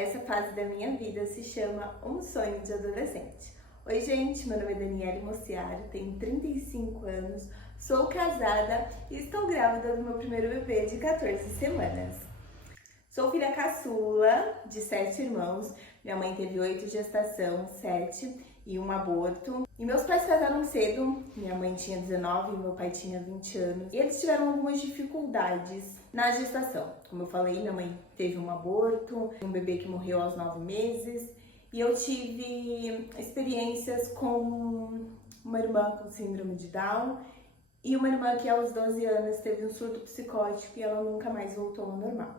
Essa fase da minha vida se chama Um Sonho de Adolescente. Oi gente, meu nome é Daniele Mociaro, tenho 35 anos, sou casada e estou grávida do meu primeiro bebê de 14 semanas. Sou filha caçula de 7 irmãos, minha mãe teve 8 de gestação, 7 e um aborto. E meus pais casaram cedo, minha mãe tinha 19 e meu pai tinha 20 anos. E eles tiveram algumas dificuldades na gestação. Como eu falei, minha mãe teve um aborto, um bebê que morreu aos 9 meses. E eu tive experiências com uma irmã com síndrome de Down e uma irmã que aos 12 anos teve um surto psicótico e ela nunca mais voltou ao normal.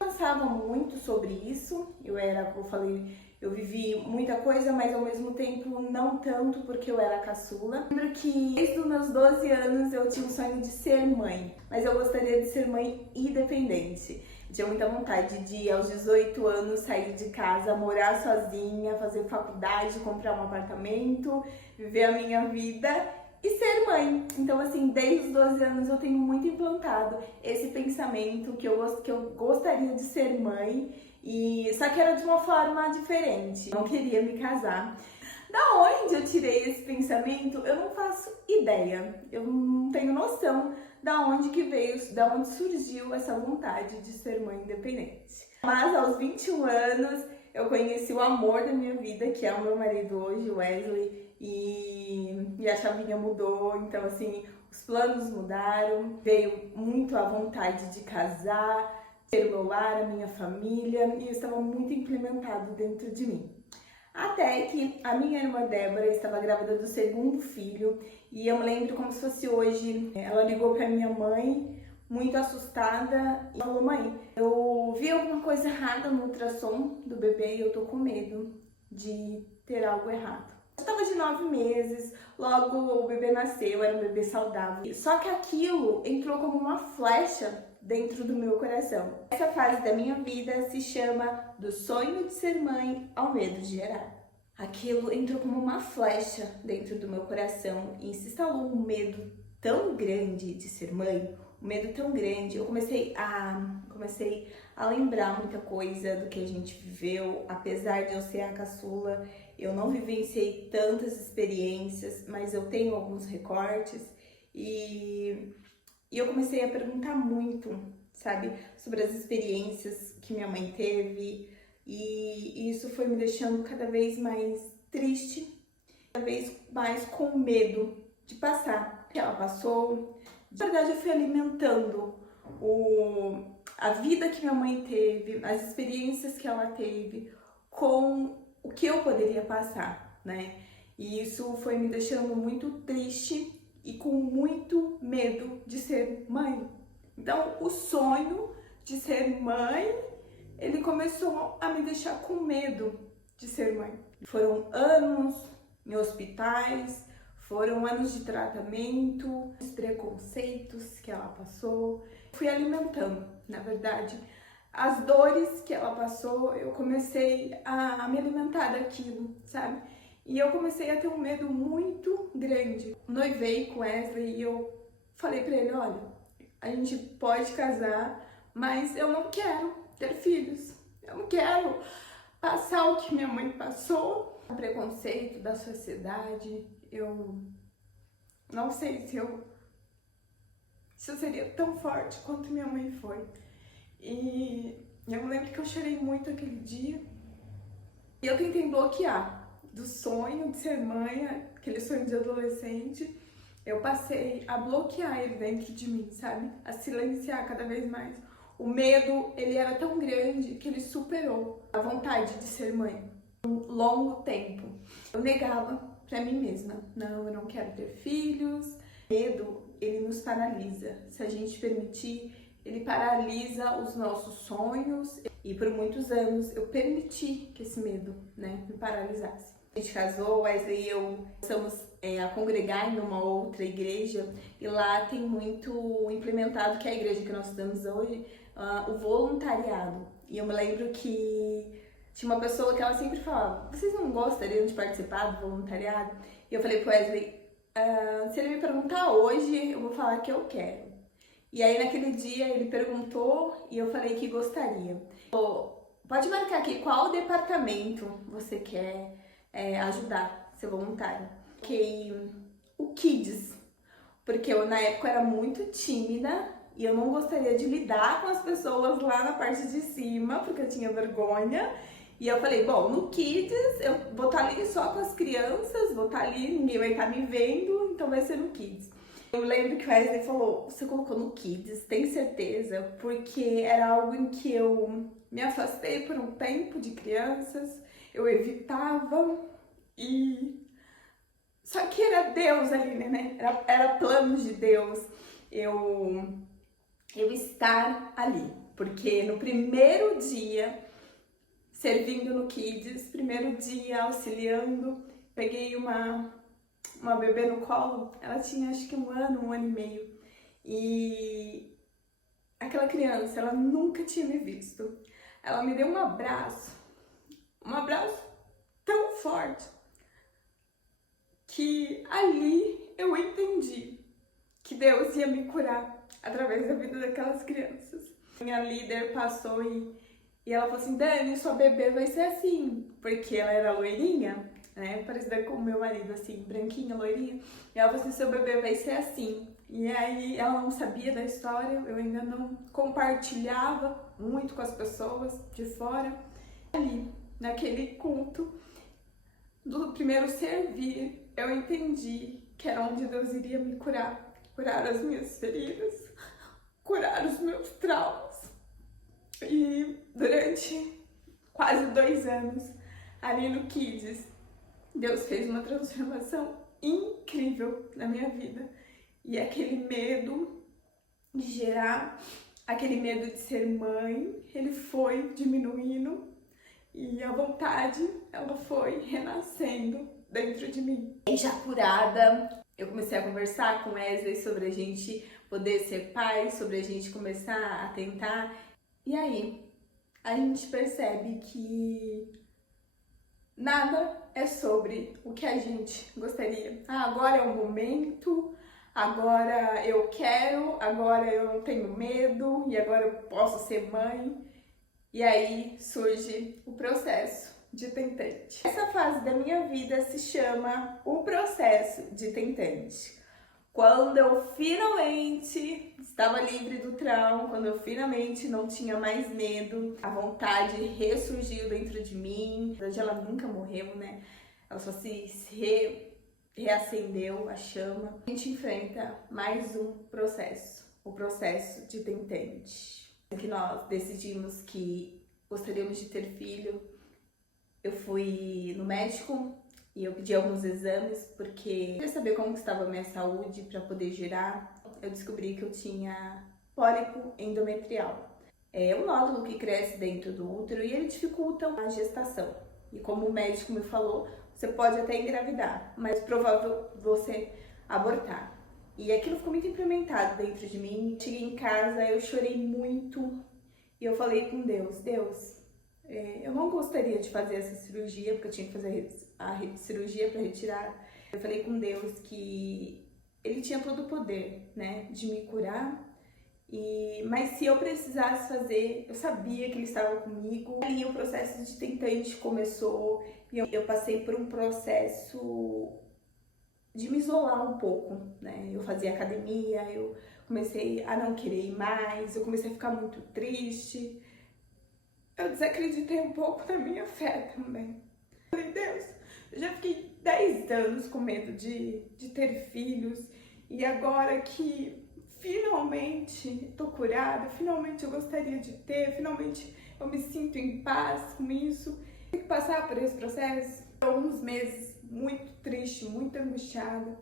Eu pensava muito sobre isso, eu vivi muita coisa, mas ao mesmo tempo não tanto porque eu era caçula. Lembro que desde os meus 12 anos eu tinha o sonho de ser mãe, mas eu gostaria de ser mãe independente. Eu tinha muita vontade de, aos 18 anos, sair de casa, morar sozinha, fazer faculdade, comprar um apartamento, viver a minha vida e ser mãe. Então, assim, desde os 12 anos eu tenho muito implantado esse pensamento que eu gostaria de ser mãe, só que era de uma forma diferente. Não queria me casar. Da onde eu tirei esse pensamento, eu não faço ideia. Eu não tenho noção da onde que veio, da onde surgiu essa vontade de ser mãe independente. Mas aos 21 anos eu conheci o amor da minha vida, que é o meu marido hoje, o Wesley, e a chavinha mudou. Então, assim, os planos mudaram, veio muito a vontade de casar, ter o meu lar, a minha família, e isso estava muito implementado dentro de mim. Até que a minha irmã Débora estava grávida do segundo filho, e eu me lembro como se fosse hoje. Ela ligou para minha mãe, muito assustada, e falou: mãe, eu vi alguma coisa errada no ultrassom do bebê e eu tô com medo de ter algo errado. Eu estava de 9 meses, logo o bebê nasceu, era um bebê saudável. Só que aquilo entrou como uma flecha dentro do meu coração. Essa fase da minha vida se chama do sonho de ser mãe ao medo de gerar. Aquilo entrou como uma flecha dentro do meu coração e se instalou um medo tão grande de ser mãe, um medo tão grande. Eu comecei a lembrar muita coisa do que a gente viveu, apesar de eu ser a caçula. Eu não vivenciei tantas experiências, mas eu tenho alguns recortes e eu comecei a perguntar muito, sabe, sobre as experiências que minha mãe teve, e isso foi me deixando cada vez mais triste, cada vez mais com medo de passar o que ela passou. Na verdade, eu fui alimentando a vida que minha mãe teve, as experiências que ela teve com o que eu poderia passar, né? E isso foi me deixando muito triste e com muito medo de ser mãe. Então, o sonho de ser mãe, ele começou a me deixar com medo de ser mãe. Foram anos em hospitais, foram anos de tratamento, os preconceitos que ela passou. Fui alimentando, na verdade, as dores que ela passou. Eu comecei a me alimentar daquilo, sabe? E eu comecei a ter um medo muito grande. Noivei com Wesley e eu falei pra ele: olha, a gente pode casar, mas eu não quero ter filhos. Eu não quero passar o que minha mãe passou. O preconceito da sociedade, eu não sei se eu seria tão forte quanto minha mãe foi. E eu me lembro que eu chorei muito aquele dia. E eu tentei bloquear do sonho de ser mãe, aquele sonho de adolescente. Eu passei a bloquear ele dentro de mim, sabe? A silenciar cada vez mais. O medo, ele era tão grande que ele superou a vontade de ser mãe. Um longo tempo. Eu negava pra mim mesma: não, eu não quero ter filhos. O medo, ele nos paralisa. Se a gente permitir, ele paralisa os nossos sonhos. E por muitos anos eu permiti que esse medo, né, me paralisasse. A gente casou, Wesley e eu começamos a congregar em uma outra igreja, e lá tem muito implementado, que é a igreja que nós estamos hoje, o voluntariado. E eu me lembro que tinha uma pessoa que ela sempre falava: vocês não gostariam de participar do voluntariado? E eu falei pro Wesley: se ele me perguntar hoje, eu vou falar que eu quero. E aí naquele dia ele perguntou e eu falei que gostaria. Pode marcar aqui qual departamento você quer ajudar, ser voluntário. Que o Kids, porque eu na época era muito tímida e eu não gostaria de lidar com as pessoas lá na parte de cima, porque eu tinha vergonha. E eu falei, bom, no Kids eu vou estar ali só com as crianças, vou estar ali, ninguém vai estar me vendo, então vai ser no Kids. Eu lembro que o Wesley falou, você colocou no Kids, tem certeza? Porque era algo em que eu me afastei por um tempo de crianças, eu evitava e... Só que era Deus ali, né? Era planos de Deus eu estar ali. Porque no primeiro dia, servindo no Kids, primeiro dia auxiliando, peguei uma bebê no colo, ela tinha acho que 1 ano e meio. E aquela criança, ela nunca tinha me visto. Ela me deu um abraço tão forte, que ali eu entendi que Deus ia me curar através da vida daquelas crianças. Minha líder passou e ela falou assim, Dani, sua bebê vai ser assim, porque ela era loirinha, né, parecida com o meu marido, assim, branquinha, loirinha, e ela falou assim, seu bebê vai ser assim. E aí ela não sabia da história, eu ainda não compartilhava muito com as pessoas de fora. Ali, naquele culto do primeiro servir, eu entendi que era onde Deus iria me curar, curar as minhas feridas, curar os meus traumas. E durante quase 2 anos, ali no Kids, Deus fez uma transformação incrível na minha vida. E aquele medo de gerar, aquele medo de ser mãe, ele foi diminuindo e a vontade, ela foi renascendo dentro de mim. E já curada, eu comecei a conversar com Wesley sobre a gente poder ser pai, sobre a gente começar a tentar. E aí, a gente percebe que nada é sobre o que a gente gostaria. Agora é o momento, agora eu quero, agora eu não tenho medo e agora eu posso ser mãe. E aí surge o processo de tentante. Essa fase da minha vida se chama o processo de tentante. Quando eu finalmente estava livre do trauma, quando eu finalmente não tinha mais medo, a vontade ressurgiu dentro de mim. Na verdade, ela nunca morreu, né? Ela só se reacendeu, a chama. A gente enfrenta mais um processo, o processo de tentante. Que nós decidimos que gostaríamos de ter filho, eu fui no médico e eu pedi alguns exames porque eu queria saber como estava a minha saúde para poder gerar. Eu descobri que eu tinha pólipo endometrial. É um nódulo que cresce dentro do útero e ele dificulta a gestação. E como o médico me falou, você pode até engravidar, mas provável você abortar. E aquilo ficou muito implementado dentro de mim. Cheguei em casa, eu chorei muito e eu falei com Deus, eu não gostaria de fazer essa cirurgia, porque eu tinha que fazer a cirurgia para retirar. Eu falei com Deus que Ele tinha todo o poder, né, de me curar. Mas se eu precisasse fazer, eu sabia que Ele estava comigo. Ali o processo de tentante começou e eu passei por um processo de me isolar um pouco, né? Eu fazia academia, eu comecei a não querer ir mais, eu comecei a ficar muito triste. Eu desacreditei um pouco da minha fé também. Falei, Deus, eu já fiquei 10 anos com medo de ter filhos e agora que finalmente tô curada, finalmente eu gostaria de ter, finalmente eu me sinto em paz com isso. Tenho que passar por esse processo. Alguns meses muito triste, muito angustiada,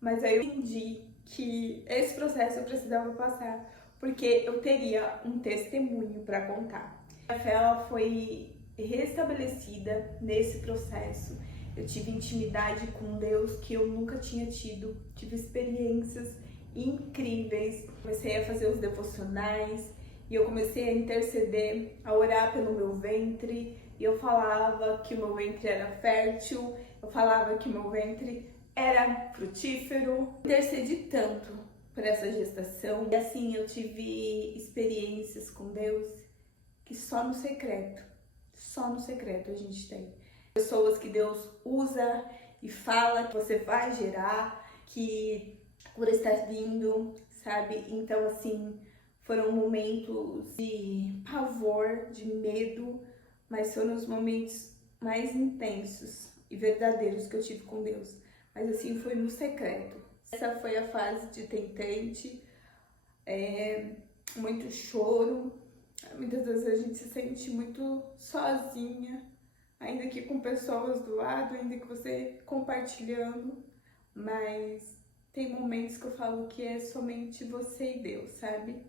mas aí eu entendi que esse processo eu precisava passar, porque eu teria um testemunho para contar. A fé ela foi restabelecida nesse processo. Eu tive intimidade com Deus que eu nunca tinha tido, tive experiências incríveis. Comecei a fazer os devocionais e eu comecei a interceder, a orar pelo meu ventre. E eu falava que o meu ventre era fértil, eu falava que o meu ventre era frutífero. Intercedi tanto por essa gestação. E assim, eu tive experiências com Deus que só no secreto só no secreto a gente tem. Pessoas que Deus usa e fala que você vai gerar, que por estar vindo, sabe? Então, assim, foram momentos de pavor, de medo, mas foram os momentos mais intensos e verdadeiros que eu tive com Deus. Mas, assim, foi no secreto. Essa foi a fase de tentante, muito choro. Muitas vezes a gente se sente muito sozinha, ainda que com pessoas do lado, ainda que você compartilhando, mas tem momentos que eu falo que é somente você e Deus, sabe?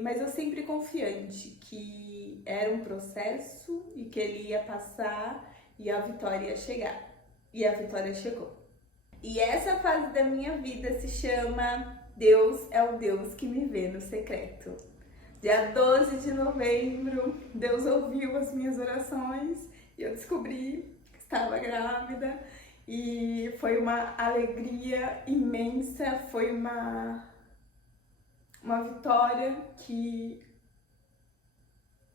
Mas eu sempre confiante que era um processo e que ele ia passar e a vitória ia chegar. E a vitória chegou. E essa fase da minha vida se chama Deus é o Deus que me vê no secreto. Dia 12 de novembro, Deus ouviu as minhas orações e eu descobri que estava grávida. E foi uma alegria imensa, foi uma vitória que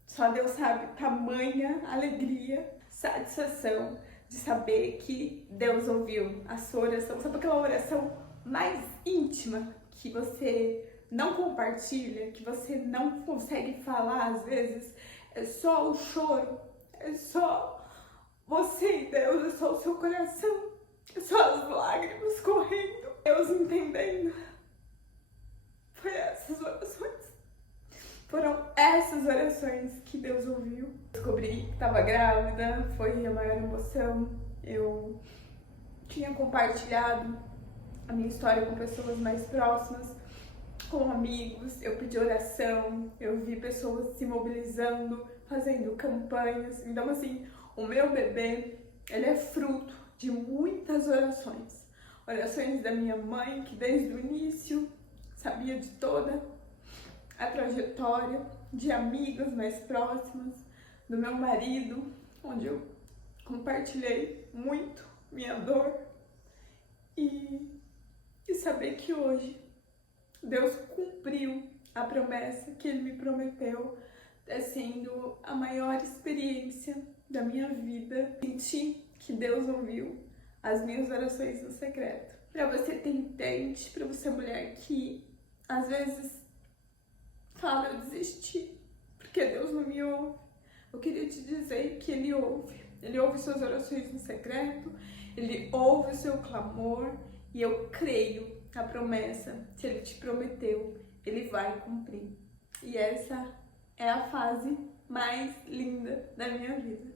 só Deus sabe, tamanha alegria, satisfação de saber que Deus ouviu a sua oração. Sabe aquela oração mais íntima que você não compartilha, que você não consegue falar às vezes? É só o choro, é só você e Deus, é só o seu coração, é só as lágrimas correndo, Deus entendendo. Foram essas orações que Deus ouviu. Descobri que estava grávida, foi a maior emoção. Eu tinha compartilhado a minha história com pessoas mais próximas, com amigos, eu pedi oração, eu vi pessoas se mobilizando, fazendo campanhas. Então, assim, o meu bebê, ele é fruto de muitas orações. Orações da minha mãe, que desde o início sabia de toda a trajetória, de amigas mais próximas, do meu marido, onde eu compartilhei muito minha dor. E saber que hoje Deus cumpriu a promessa que Ele me prometeu, está sendo a maior experiência da minha vida. Senti que Deus ouviu as minhas orações no secreto. Para você tentante, para você mulher que às vezes fala, eu desisti, porque Deus não me ouve. Eu queria te dizer que Ele ouve. Ele ouve suas orações no secreto, Ele ouve o seu clamor, e eu creio na promessa. Se Ele te prometeu, Ele vai cumprir. E essa é a fase mais linda da minha vida.